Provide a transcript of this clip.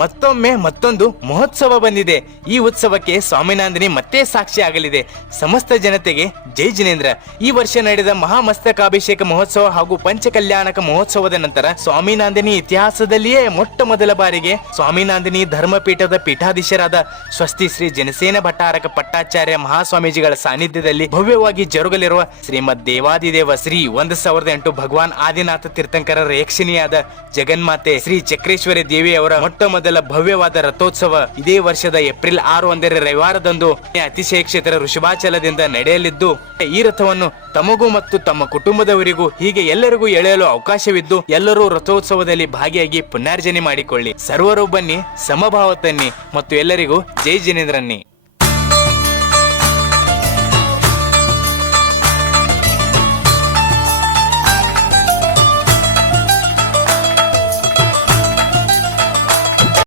ಮತ್ತೊಮ್ಮೆ ಮತ್ತೊಂದು ಮಹೋತ್ಸವ ಬಂದಿದೆ. ಈ ಉತ್ಸವಕ್ಕೆ ಸ್ವಾಮಿನಾಂದಿನಿ ಮತ್ತೆ ಸಾಕ್ಷಿ ಆಗಲಿದೆ. ಸಮಸ್ತ ಜನತೆಗೆ ಜೈ ಜಿನೇಂದ್ರ. ಈ ವರ್ಷ ನಡೆದ ಮಹಾಮಸ್ತಕಾಭಿಷೇಕ ಮಹೋತ್ಸವ ಹಾಗೂ ಪಂಚಕಲ್ಯಾಣಕ ಮಹೋತ್ಸವದ ನಂತರ ಸ್ವಾಮಿನಾಂದಿನಿ ಇತಿಹಾಸದಲ್ಲಿಯೇ ಮೊಟ್ಟ ಮೊದಲ ಬಾರಿಗೆ ಸ್ವಾಮಿನಾಂದಿನಿ ಧರ್ಮಪೀಠದ ಪೀಠಾಧೀಶರಾದ ಸ್ವಸ್ತಿ ಶ್ರೀ ಜನಸೇನ ಭಟ್ಟಾರಕ ಪಟ್ಟಾಚಾರ್ಯ ಮಹಾಸ್ವಾಮೀಜಿಗಳ ಸಾನ್ನಿಧ್ಯದಲ್ಲಿ ಭವ್ಯವಾಗಿ ಜರುಗಲಿರುವ ಶ್ರೀಮದ್ ದೇವಾದಿದೇವ ಶ್ರೀ ಒಂದು ಸಾವಿರದ ಎಂಟು ಭಗವಾನ್ ಆದಿನಾಥ ತೀರ್ಥಂಕರ ಯಕ್ಷಿಣಿಯಾದ ಜಗನ್ಮಾತೆ ಶ್ರೀ ಚಕ್ರೇಶ್ವರಿ ದೇವಿಯವರ ಮೊಟ್ಟ ಮೊದಲ ಭವ್ಯವಾದ ರಥೋತ್ಸವ ಇದೇ ವರ್ಷದ ಏಪ್ರಿಲ್ ಆರು ಅಂದರೆ ರವಿವಾರದಂದು ಅತಿಶಯ ಕ್ಷೇತ್ರ ಋಷಭಾಚಲದಿಂದ ನಡೆಯಲಿದ್ದು, ಈ ರಥವನ್ನು ತಮಗೂ ಮತ್ತು ತಮ್ಮ ಕುಟುಂಬದವರಿಗೂ ಹೀಗೆ ಎಲ್ಲರಿಗೂ ಎಳೆಯಲು ಅವಕಾಶವಿದ್ದು, ಎಲ್ಲರೂ ರಥೋತ್ಸವದಲ್ಲಿ ಭಾಗಿಯಾಗಿ ಪುನರ್ಜನೆ ಮಾಡಿಕೊಳ್ಳಿ. ಸರ್ವರು ಬನ್ನಿ, ಸಮಭಾವ ತನ್ನಿ ಮತ್ತು ಎಲ್ಲರಿಗೂ ಜೈ ಜಿನೇಂದ್ರನ್ನಿ.